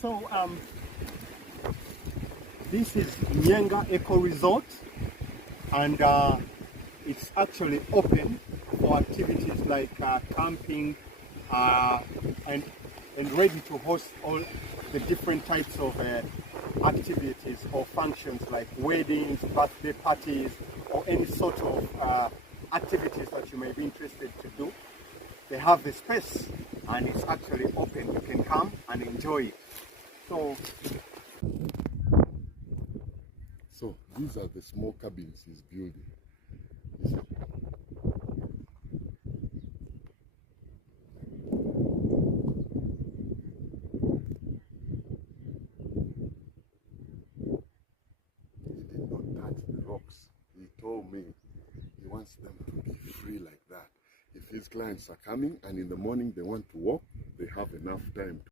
So this is Nyenga Eco Resort, and it's actually open for activities like camping and ready to host all the different types of activities or functions like weddings, birthday parties, or any sort of activities that you may be interested to do. They have the space and it's actually open. You can come and enjoy it. So these are the small cabins he's building. You see? He did not touch the rocks. He told me he wants them to be free like that. If his clients are coming and in the morning they want to walk, they have enough time to